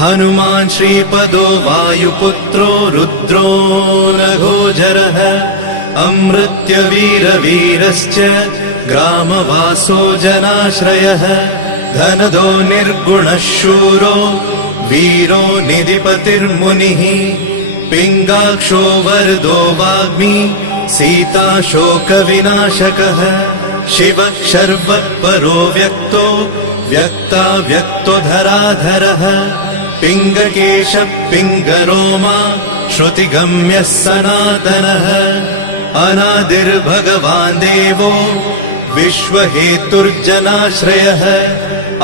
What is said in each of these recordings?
हनुमान् श्रीपदो वायुपुत्रो रुद्रो नघोजरः अमृत्य वीरवीरश्च ग्रामवासो जनाश्रयः धनदो निर्गुणः शूरो वीरो निधिपतिर्मुनिः पिङ्गाक्षो वरदो वाग्मी सीता शोकविनाशकः शिवः शर्वः परो व्यक्तो व्यक्तो धराधरः पिङ्गकेशः पिङ्गरोमा श्रुतिगम्यः सनातनः अनादिर्भगवान् देवो विश्वहेतुर्जनाश्रयः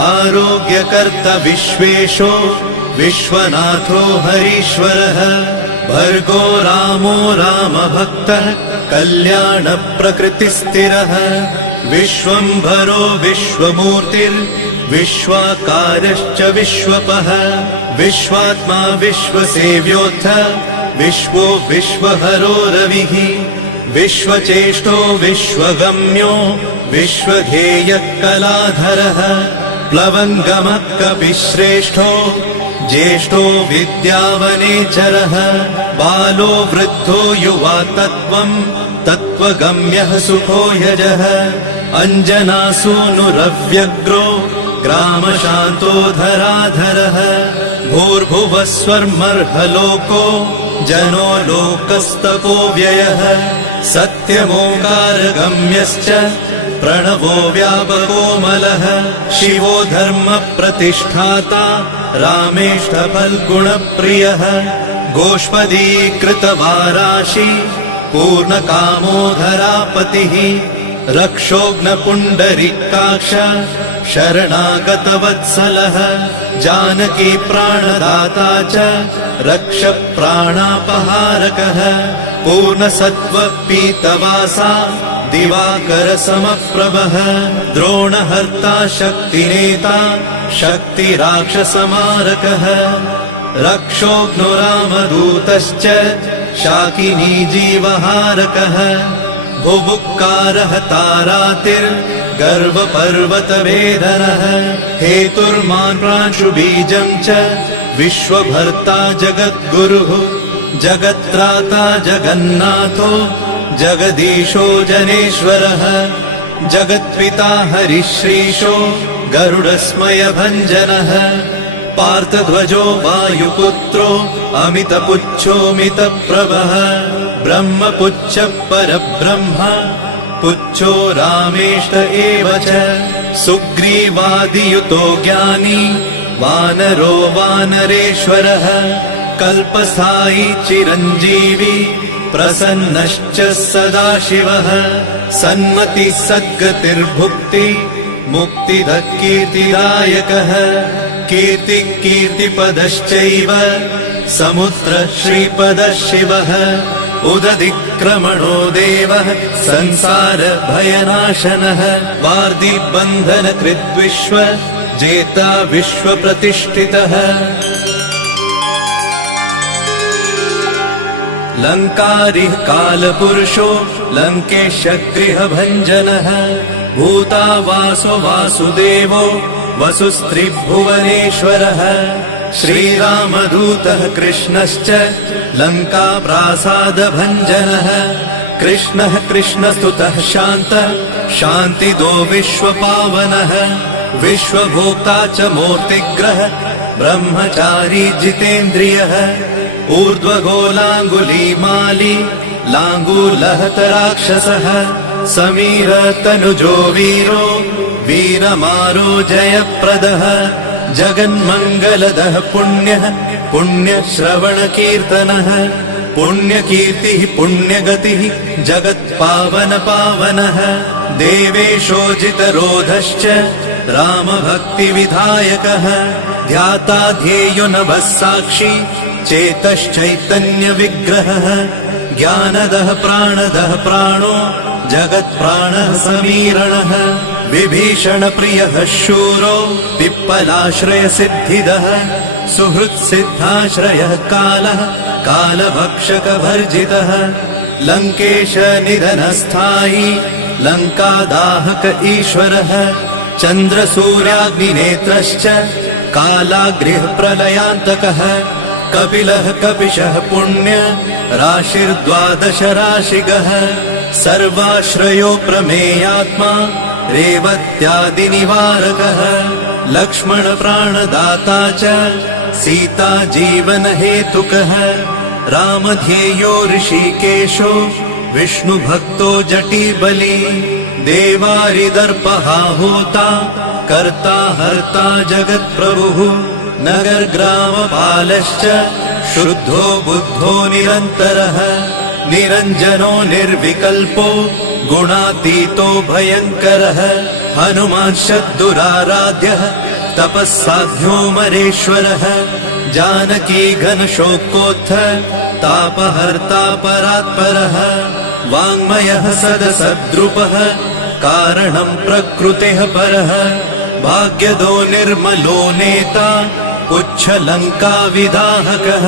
आरोग्यकर्ता विश्वेशो विश्वनाथो हरीश्वरः भर्गो रामो रामभक्तः कल्याणप्रकृतिस्थिरः विश्वम्भरो विश्वमूर्तिर्विश्वाकारश्च विश्वपः विश्वात्मा विश्वसेव्योऽथ विश्वो विश्वहरो रविः विश्वचेष्टो विश्वगम्यो विश्वध्येयः कलाधरः प्लवङ्गमः कपिश्रेष्ठो ज्येष्ठो विद्यावनेचरः बालो वृद्धो युवा तत्त्वगम्यः सुखो यजः अञ्जनासूनुरव्यग्रो ग्रामशान्तो धराधरः भूर्भुवः स्वर्मर्हलोको जनो लोकस्तपो व्ययः सत्यमोङ्कारगम्यश्च प्रणवो व्यापकोमलः शिवो धर्मप्रतिष्ठाता रामेष्ठफल्गुणप्रियः गोष्पदीकृतवाराशि पूर्णकामो धरापतिः रक्षोघ्नपुण्डरीकाक्ष शरणागतवत्सलः जानकी प्राणदाता च रक्षप्राणापहारकः पूर्णसत्त्वपीतवासा दिवाकरसमप्रभः द्रोणहर्ता शक्तिनेता शक्तिराक्षसमारकः रक्षोघ्नो रामदूतश्च शाकिनी जीवहारकः भुभुक्कारः तारातिर्गर्वपर्वतवेदनः हेतुर्मान् प्रांशुबीजं च विश्वभर्ता जगद्गुरुः जगत्त्राता जगन्नाथो जगदीशो जनेश्वरः जगत्पिता हरिश्रीशो गरुडस्मयभञ्जनः पार्थध्वजो वायुपुत्रो अमितपुच्छोऽमितप्रभः ब्रह्मपुच्छ परब्रह्म पुच्छो रामेष्ट एव च सुग्रीवादियुतो ज्ञानी वानरो वानरेश्वरः कल्पस्थायी चिरञ्जीवी प्रसन्नश्च सदाशिवः सन्मतिः सद्गतिर्भुक्ति मुक्तिदः कीर्तिदायकः कीर्तिः कीर्तिपदश्चैव समुद्रः श्रीपदः शिवः उदधिक्रमणो देवः संसारभयनाशनः वार्धिबन्धनकृद्विश्व जेता विश्वप्रतिष्ठितः लङ्कारिः कालपुरुषो लङ्केशगृहभञ्जनः भूतावासो वासुदेवो वसुस्त्रिभुवनेश्वरः श्रीरामदूतः कृष्णश्च लङ्काप्रासादभञ्जनः कृष्णः कृष्णस्तुतः शान्तः शान्तिदो विश्वपावनः विश्वभोक्ता च मूर्तिग्रह ब्रह्मचारी जितेन्द्रियः ऊर्ध्वगोलाङ्गुलीमाली लाङ्गूलहतराक्षसः समीरतनुजो वीरो वीरमारो जयप्रदः जगन्मङ्गलदः पुण्यः पुण्यश्रवणकीर्तनः पुण्यकीर्तिः पुण्यगतिः जगत्पावनपावनः देवेशोजितरोधश्च रामभक्तिविधायकः ध्याता ध्येयो नभः साक्षी चेतश्चैतन्यविग्रहः ज्ञानदः प्राणदः प्राणो जगत्प्राणः समीरणः विभीषणप्रियः शूरो पिप्पलाश्रयसिद्धिदः सुहृत्सिद्धाश्रयः कालः कालभक्षकभर्जितः लङ्केशनिधनस्थायी लङ्कादाहक ईश्वरः चन्द्रसूर्याग्निनेत्रश्च कालाग्निः प्रलयान्तकः कपिलः कपिशः पुण्य राशिर्द्वादश राशिगः सर्वाश्रयो प्रमेयात्मा रेवत्यादिनिवारकः लक्ष्मण प्राणदाता च सीता जीवन हेतुकः रामध्येयो ऋषिकेशो विष्णुभक्तो जटिबली देवारिदर्पहा होता कर्ता हर्ता जगत्प्रभुः नगरग्रामपालश्च शुद्धो बुद्धो निरन्तरः निरञ्जनो निर्विकल्पो गुणातीतो भयङ्करः हनुमान्शद्दुराराध्यः तपःसाध्यो मरेश्वरः जानकी घनशोकोत्थ तापहर्ता परात्परः वाङ्मयः सदसद्रुपः कारणं प्रकृतेः परः भाग्यदो निर्मलो नेता पुच्छलङ्का विदाहकः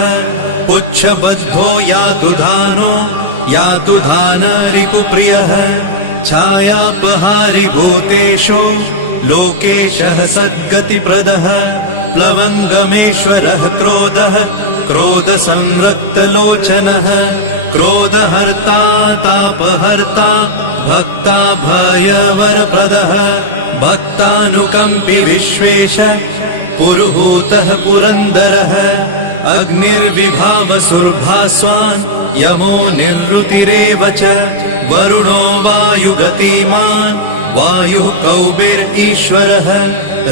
पुच्छबद्धो यातु धानो यातु धान रिपुप्रियः छायापहारि भूतेषु लोकेशः सद्गतिप्रदः प्लवङ्गमेश्वरः क्रोधः क्रोधसंरक्तलोचनः क्रोधहर्ता तापहर्ता भक्ता भयवरप्रदः भक्तानुकम्पि विश्वेश पुरुहूतः पुरन्दरः अग्निर्विभावसुर्भास्वान् यमो निरृतिरेव च वरुणो वायुगतिमान् वायुः कौबिर्ईश्वरः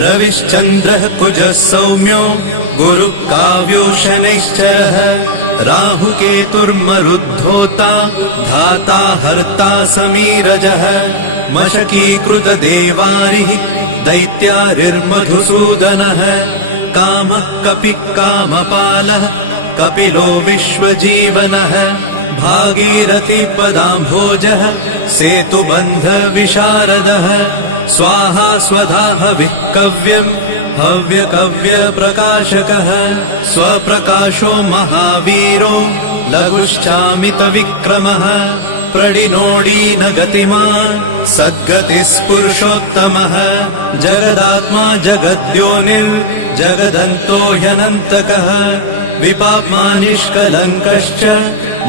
रविश्चन्द्रः कुजः सौम्यो गुरुः काव्यो शनैश्चरः राहुकेतुर्मरुद्धोता धाता हर्ता समीरजः मशकीकृतदेवारिः दैत्यारिर्मधुसूदनः कामः कपिः कामपालः कपिलो विश्वजीवनः भागीरथीपदाम्भोजः सेतुबन्धविशारदः स्वाहा स्वधा हविः कव्यम् हव्यकव्यप्रकाशकः स्वप्रकाशो महावीरो लघुश्चामितविक्रमः प्रडिनोडीन गतिमान् सद्गतिस्पुरुषोत्तमः जगदात्मा जगद्योनिर्जगदन्तो ह्यनन्तकः विपाप्मा निष्कलङ्कश्च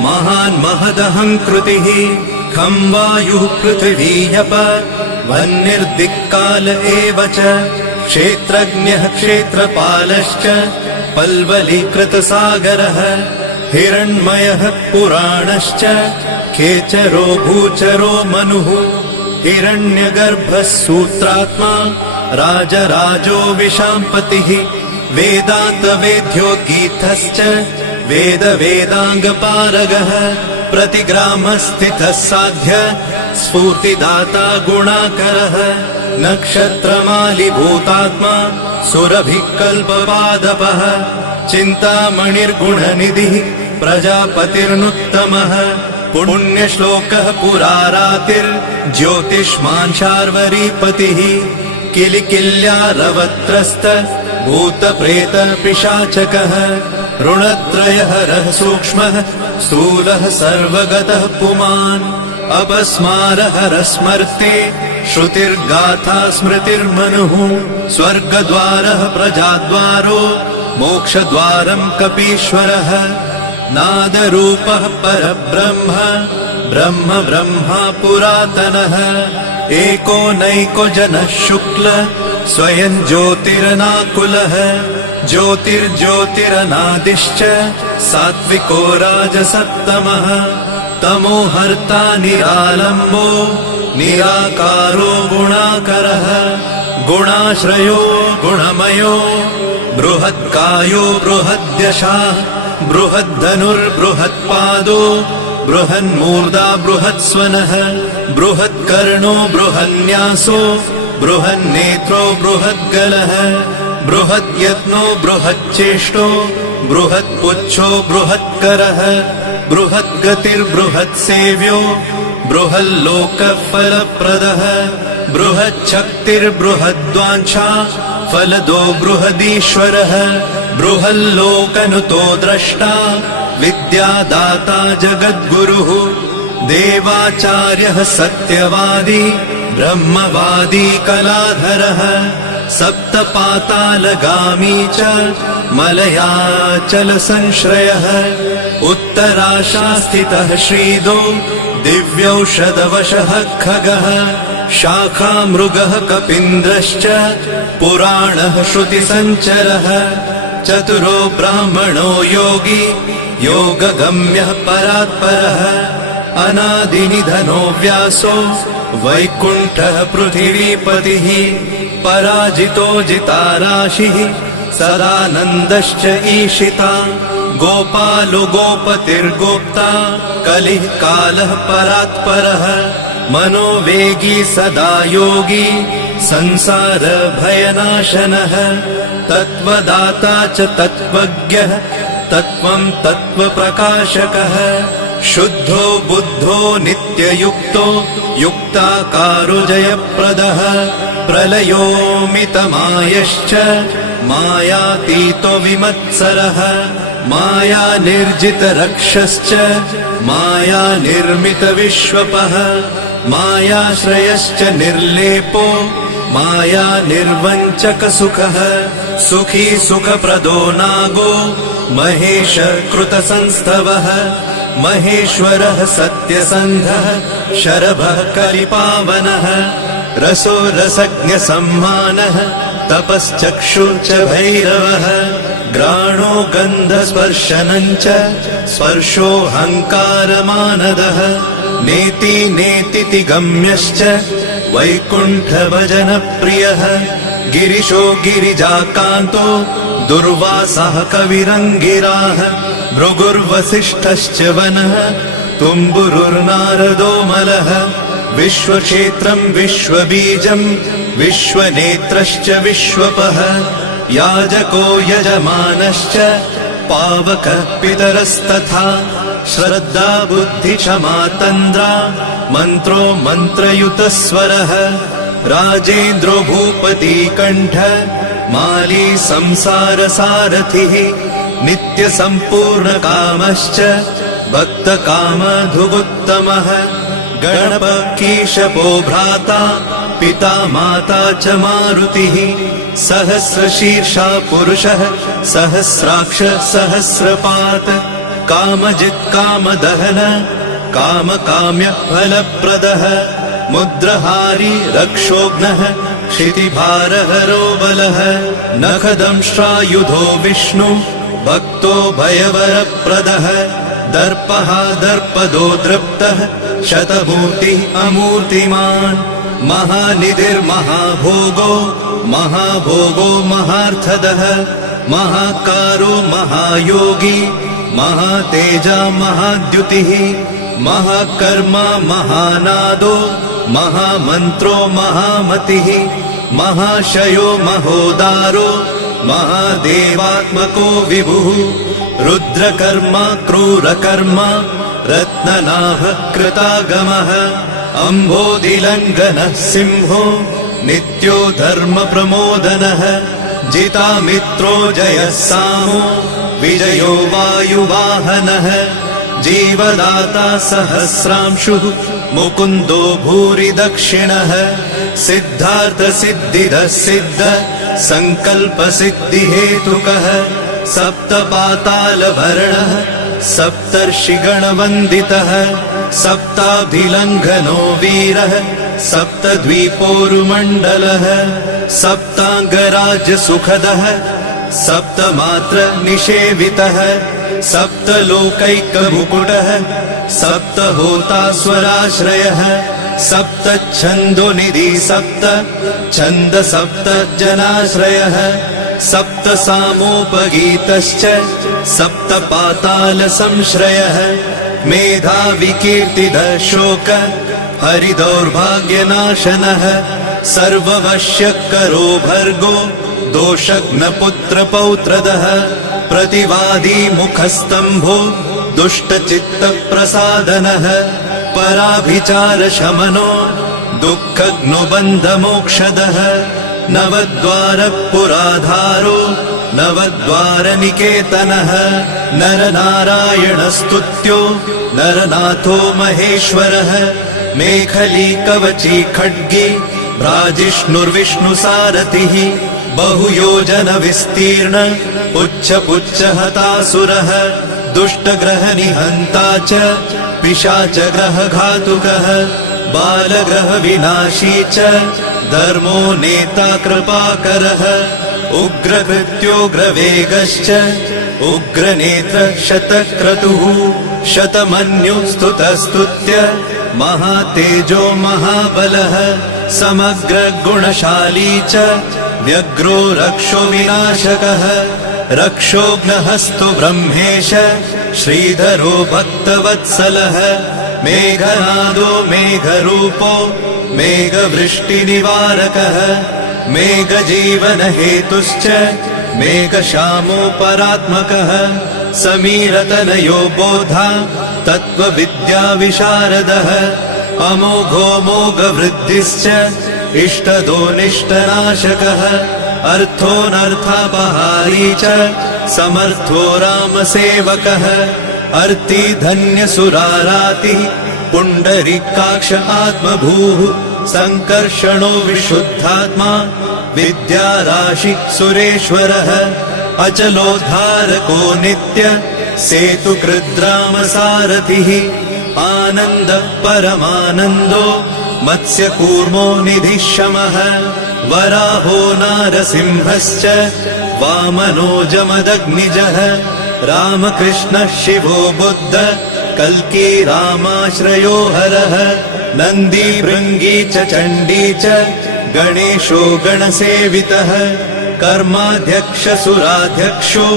महान् महदहङ्कृतिः खं वायुः पृथिवीयप वह्निर्दिक्काल एव च क्षेत्रज्ञः क्षेत्रपालश्च पल्वलीकृतसागरः हिरण्मयः पुराणश्च खेचरो भूचरो मनुः हिरण्यगर्भः सूत्रात्मा राजराजो विशाम्पतिः वेदान्तवेद्योद्गीतश्च वेदवेदाङ्गपारगः प्रतिग्रामस्थितः साध्य स्फूर्तिदाता गुणाकरः नक्षत्रमालिभूतात्मा सुरभिः कल्पपादपः चिन्तामणिर्गुणनिधिः प्रजापतिर्नुत्तमः पुण्यश्लोकः पुरारातिर्ज्योतिष्मान् शार्वरीपतिः किलिकिल्यारवत्रस्त भूतप्रेतपिशाचकः ऋणत्रयहरः सूक्ष्मः स्थूलः सर्वगतः पुमान् अपस्मारहरः स्मर्ते श्रुतिर्गाथा स्मृतिर्मनुः स्वर्गद्वारः प्रजाद्वारो मोक्षद्वारं कपीश्वरः नादरूपः परब्रह्म ब्रह्म ब्रह्मा पुरातनः एको नैको जनः शुक्ल स्वयं ज्योतिरनाकुलः ज्योतिर्ज्योतिरनादिश्च सात्विको राजसत्तमः तमोहर्ता निरालम्बो निराकारो गुणाकरः गुणाश्रयो गुणमयो बृहत्कायो बृहद्यशाः बृहद्धनुर्बृहत्पादो बृहन्मूर्धा बृहत्स्वनः बृहत्कर्णो बृहन्न्यासो बृहन्नेत्रो बृहद्गलः बृहद्यत्नो बृहच्चेष्टो बृहत्पुच्छो बृहत्करः बृहद्गतिर्बृहत्सेव्यो बृहल्लोकफलप्रदः बृहच्छक्तिर्बृहद्वाञ्छा फलदो बृहदीश्वरः बृहल्लोकनुतो द्रष्टा विद्यादाता जगद्गुरुः देवाचार्यः सत्यवादी ब्रह्मवादी कलाधरः सप्तपातालगामी च मलयाचल संश्रयः उत्तराशास्थितः श्रीदो दिव्यौषधवशः खगः शाखामृगः कपीन्द्रश्च पुराणः श्रुतिसञ्चरः चतुरो ब्राह्मणो योगी योगगम्यः परात्परः अनादिनिधनो व्यासो वैकुण्ठः पृथिवीपतिः पराजितो जिताराशिः सदानन्दश्च ईशिता गोपालो गोपतिर्गोप्ता कलिः कालः परात्परः मनोवेगी सदा योगी संसार भयनाशनः तत्त्वदाता च तत्त्वज्ञः तत्त्वं तत्त्वप्रकाशकः शुद्धो बुद्धो नित्ययुक्तो युक्ताकारो जयप्रदः प्रलयोमितमायश्च मायातीतो विमत्सरः माया निर्जितरक्षश्च माया निर्मितविश्वपः मायाश्रयश्च निर्लेपो माया निर्वञ्चकसुखः सुखी सुखप्रदो नागो महेश कृतसंस्थवः महेश्वरः सत्यसन्धः शरभः कलिपावनः रसो रसज्ञसम्मानः तपश्चक्षुश्च भैरवः घ्राणो गन्धस्पर्शनञ्च स्पर्शोऽहङ्कारमानदः नेति नेतिति गम्यश्च वैकुण्ठभजनप्रियः गिरिशो गिरिजाकान्तो दुर्वासः कविरङ्गिराः भृगुर्वसिष्ठश्च वनः तुम्बुरुर्नारदो मलः विश्वक्षेत्रं विश्वबीजं विश्वनेत्रश्च विश्वपः याजको यजमानश्च पावकः पितरस्तथा श्रद्धा बुद्धि क्षमा तन्द्रा मन्त्रो मन्त्रयुतस्वरः राजेन्द्रो भूपति कण्ठ माली संसारसारथिः नित्यसम्पूर्णकामश्च भक्तकामधुगुत्तमः गणपकीशपो भ्राता पिता माता च मारुतिः सहस्रशीर्षा पुरुषः सहस्राक्ष सहस्रपात् कामजित् कामदहन कामकाम्य फलप्रदः मुद्रहारी रक्षोघ्नः क्षितिभारहरो बलः नखदंष्ट्रायुधो विष्णु भक्तो भयवरप्रदः दर्पः दर्पदो दृप्तः शतमूर्तिः अमूर्तिमान् महानिधिर्महाभोगो महाभोगो महार्थदः महाकारो महायोगी महातेजा महाद्युतिः महाकर्मा महानादो महामन्त्रो महामतिः महाशयो महोदारो महादेवात्मको विभुः रुद्रकर्मा क्रूरकर्मा रत्ननाभः कृतागमः अम्भोधिलङ्घनः सिंहो नित्यो धर्मप्रमोदनः जितामित्रो जयः सामो विजयो वायुवाहनः जीवदाता सहस्रांशुः मुकुन्दो भूरि दक्षिणः सिद्धार्थसिद्धिदः सिद्ध सङ्कल्पसिद्धिहेतुकः सप्तपातालभरणः सप्तर्षिगणवन्दितः सप्ताभिलङ्घनो वीरः सप्तद्वीपोरुमण्डलः सप्ताङ्गराजसुखदः सप्तमात्र निषेवितः सप्तलोकैकमुकुटः सप्तहोतास्वराश्रयः सप्तच्छन्दोनिधि सप्त छन्द सप्तजनाश्रयः सप्तसामोपगीतश्च सप्तपातालसंश्रयः मेधाविकीर्तिदः शोक हरिदौर्भाग्यनाशनः सर्ववश्यकरो भर्गो दोषघ्नपुत्रपौत्रदः प्रतिवादी मुखस्तम्भो दुष्टचित्तप्रसादनः पराभिचारशमनो दुःखघ्नुबन्धमोक्षदः नवद्वारपुराधारो नवद्वारनिकेतनः नरनारायणस्तुत्यो नरनाथो महेश्वरः मेखली कवची खड्गी भ्राजिष्णुर्विष्णुसारथिः बहुयोजन विस्तीर्ण पुच्छ पुच्छ हतासुरः दुष्टग्रह निहन्ता च पिशाच ग्रह घातुकः बालग्रह विनाशी च धर्मो नेता कृपाकरः उग्रकृत्योग्रवेगश्च उग्रनेत्र शतक्रतुः शतमन्युस्तुतस्तुत्य महातेजो महाबलः समग्र गुणशाली च व्यग्रो रक्षो विनाशकः रक्षोघ्नहस्तो ब्रह्मेश श्रीधरो भक्तवत्सलः मेघनादो मेघरूपो मेघवृष्टिनिवारकः मेघजीवनहेतुश्च मेघश्यामो परात्मकः समीरतनयो बोधा तत्त्वविद्याविशारदः अमोघो मोघवृद्धिश्च इष्टदो निष्टनाशकः अर्थोऽनर्थापहारी च समर्थो रामसेवकः अर्ति धन्यसुरारातिः पुण्डरीकाक्ष आत्मभूः संकर्षणो विशुद्धात्मा विद्याराशि सुरेश्वरः अचलोद्धारको नित्य सेतुकृद्रामसारथिः आनन्द परमानन्दो मत्स्यकूर्मो निधिशमः वराहो नारसिंहश्च वामनो जमदग्निजः रामकृष्ण शिवो बुद्ध कल्की रामाश्रयो हरः नन्दी भृङ्गी च चण्डी च गणेशो गणसेवितः कर्माध्यक्ष सुराध्यक्षो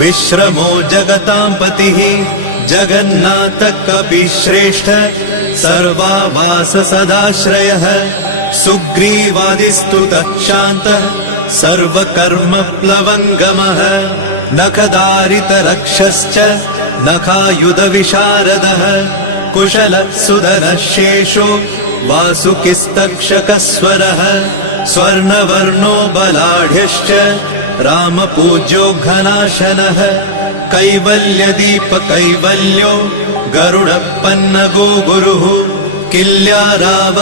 विश्रमो जगतां पतिः जगन्नाथ कपिश्रेष्ठ सर्वावास सदाश्रयः सुग्रीवादिस्तुतः शान्तः सर्वकर्म प्लवङ्गमः नखदारितरक्षश्च नखायुधविशारदः कुशलः सुधरः शेषो वासुकिस्तक्षकस्वरः स्वर्णवर्णो बलाढ्यश्च रामपूज्यो घनाशनः कैवल्यदीप कैवल्यो गरुडपन्नगो गुरुः किल्यारावहताराति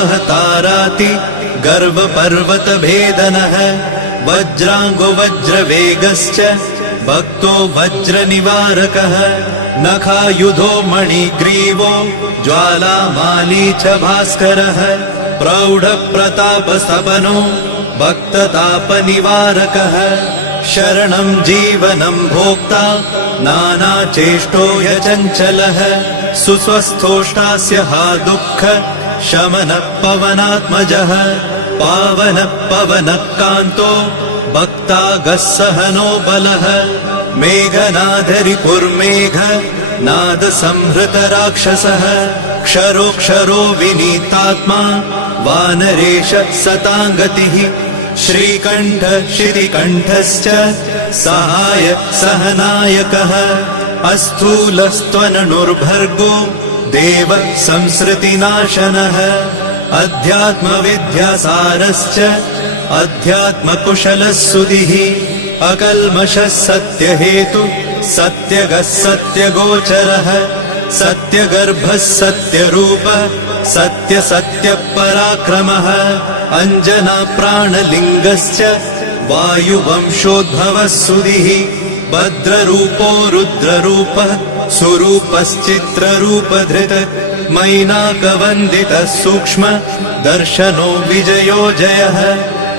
गर्वपर्वतभेदनः वज्राङ्गो वज्रवेगश्च भक्तो वज्रनिवारकः नखायुधो मणिग्रीवो ज्वालामाली च भास्करः प्रौढप्रतापस्तपनो भक्ततापनिवारकः शरणं जीवनं भोक्ता नानाचेष्टो ह्यचञ्चलः सुस्वस्थोष्टास्य हा दुःख शमनः पवनात्मजः पावनः पवनः कान्तो भक्तागः सहनो बलः मेघनादरिपुर्मेघ नादसंहृतराक्षसः क्षरोक्षरो विनीतात्मा वानरेश सताङ्गतिः श्रीकण्ठ शितिकण्ठश्च सहाय सहनायकः अस्थूलस्त्वननुर्भर्गो देव संसृतिनाशनः अध्यात्मविद्यासारश्च अध्यात्मकुशलः सुधिः अकल्मषः सत्यहेतु सत्यगः सत्यगोचरः सत्यगर्भः सत्यरूपः सत्यसत्यपराक्रमः अञ्जनाप्राणलिङ्गश्च वायुवंशोद्भवः सुधिः भद्ररूपो रुद्ररूपः सुरूपश्चित्ररूपधृत मैनाकवन्दितः सूक्ष्म दर्शनो विजयो जयः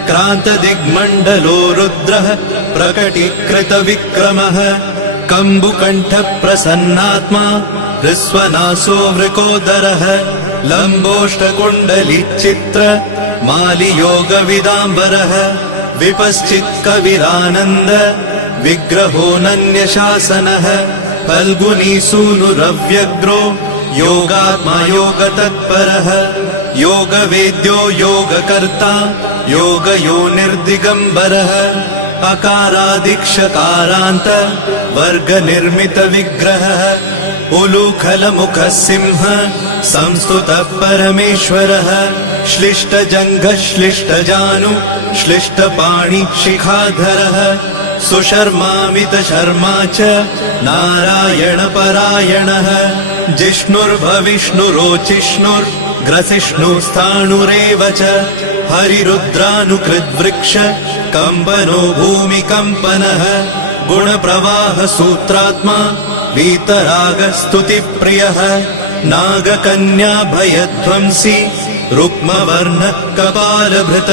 क्रान्तदिग्मण्डलो रुद्रः प्रकटीकृतविक्रमः कम्बुकण्ठप्रसन्नात्मा हृस्वनासो वृकोदरः लम्बोष्टकुण्डलिचित्र मालियोगविदाम्बरः विपश्चित्कविरानन्द विग्रहोऽनन्यशासनः फल्गुनीसूनुरव्यग्रो योगात्मा योगतत्परः योगवेद्यो योगकर्ता योगयोनिर्दिगम्बरः अकारादिक्षकारान्त वर्गनिर्मितविग्रहः उलूखलमुखः सिंह संस्तुतः परमेश्वरः श्लिष्टजङ्घः श्लिष्टजानु श्लिष्टपाणि शिखाधरः सुशर्मामितशर्मा च नारायणपरायणः जिष्णुर्भविष्णुरोचिष्णुर् ग्रसिष्णुस्थाणुरेव च हरिरुद्रानुकृद्वृक्ष कम्पनो भूमिकम्पनः गुणप्रवाह सूत्रात्मा वीतरागस्तुतिप्रियः नागकन्या भयध्वंसी रुक्मवर्णः कपालभृत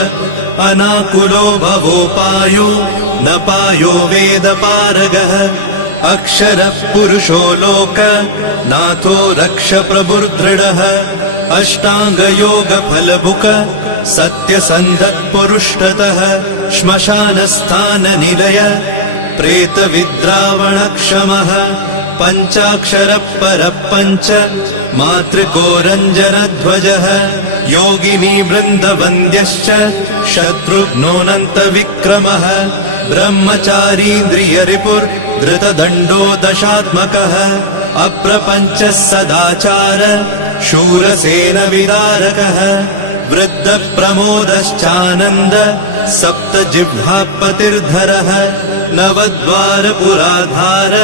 अनाकुलो भवोपायो न पायो वेदपारगः अक्षरः पुरुषो लोक नाथो रक्ष प्रभुर्दृढः अष्टाङ्गयोगफलभुक सत्यसन्धत्पुरुष्टतः श्मशानस्थाननिलय प्रेतविद्रावणक्षमः पञ्चाक्षरः परः पञ्च मातृकोरञ्जनध्वजः योगिनी वृन्दवन्द्यश्च शत्रुघ्नोऽनन्तविक्रमः ब्रह्मचारीन्द्रियरिपुर्धृतदण्डो दशात्मकः अप्रपञ्चः सदाचार शूरसेनविदारकः वृद्धप्रमोदश्चानन्द सप्तजिह्वापतिर्धरः नवद्वारपुराधार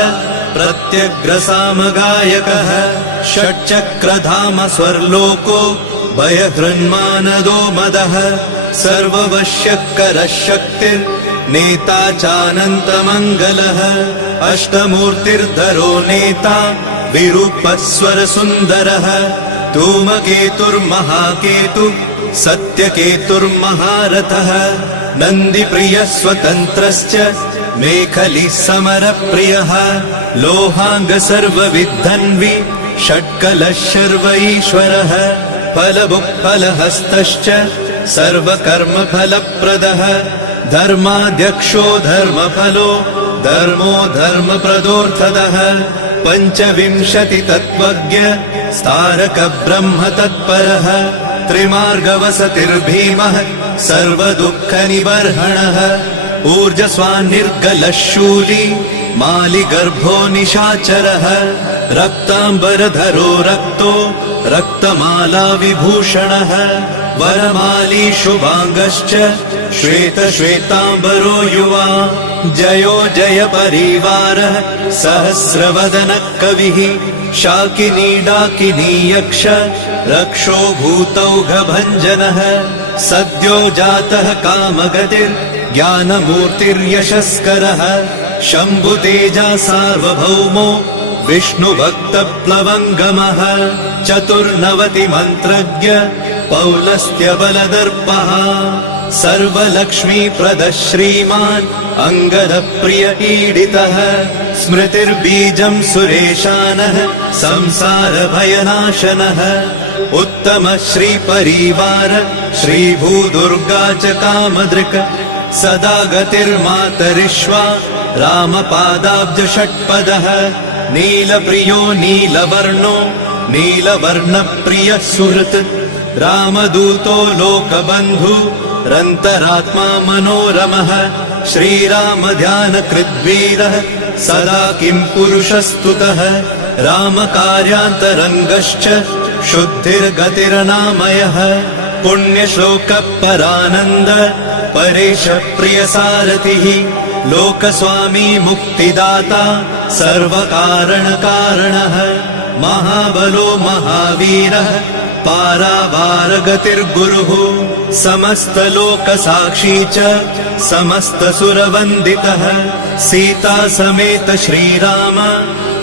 प्रत्यग्रसामगायकः षट्चक्रधाम स्वर्लोको भयहृन्मानदो मदः सर्ववश्यकरः शक्तिर्नेता चानन्तमङ्गलः अष्टमूर्तिर्धरो नेता विरूपस्वरसुन्दरः धूमकेतुर्महाकेतु सत्यकेतुर्महारथः नन्दिप्रियः स्वतन्त्रश्च मेखली समरप्रियः लोहाङ्ग सर्वविद्धन्वि षट्कलः शर्व ईश्वरः फलभुक्फलहस्तश्च सर्वकर्मफलप्रदः धर्माध्यक्षो धर्मफलो धर्मो धर्मप्रदोऽर्थदः पञ्चविंशतितत्त्वज्ञ स्तारक ब्रह्म तत्परः त्रिमार्गवसतिर्भीमः सर्वदुःखनिबर्हणः ऊर्जस्वान्निर्गलः शूली मालिगर्भो निशाचरः रक्ताम्बरधरो रक्तो रक्तमाला विभूषणः वरमाली शुभाङ्गश्च श्वेतश्वेताम्बरो युवा जयो जय परिवारः सहस्रवदनः कविः शाकिनी डाकिनी यक्ष रक्षो भूतौघभञ्जनः सद्यो जातः कामगतिर्ज्ञानमूर्तिर्यशस्करः शम्भुतेजा सार्वभौमो विष्णुभक्तप्लवङ्गमः चतुर्नवतिमन्त्रज्ञ पौलस्त्यबलदर्पः सर्वलक्ष्मीप्रदः श्रीमान् अङ्गदप्रिय ईडितः स्मृतिर्बीजं सुरेशानः संसारभयनाशनः उत्तमः श्रीपरिवार श्रीभूदुर्गा च कामदृक् सदा गतिर्मातरिष्वा रामपादाब्जषट्पदः नीलप्रियो नीलवर्णो नीलवर्णप्रियः सुहृत् रामदूतो लोकबन्धु रन्तरात्मा मनोरमः श्रीरामध्यानकृद्वीरः सदा किं पुरुषस्तुतः रामकार्यान्तरङ्गश्च शुद्धिर्गतिरनामयः पुण्यश्लोकपरानन्द परेश प्रियसारथिः लोकस्वामी मुक्तिदाता सर्वकारणकारणः महाबलो महावीरः पारावारगतिर्गुरुः समस्तलोकसाक्षी च समस्तसुरवन्दितः सीता समेत श्रीराम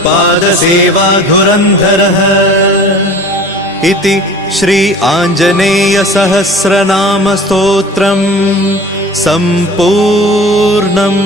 पादसेवाधुरन्धरः इति श्री आञ्जनेय सहस्रनाम स्तोत्रम् सम्पूर्णम्।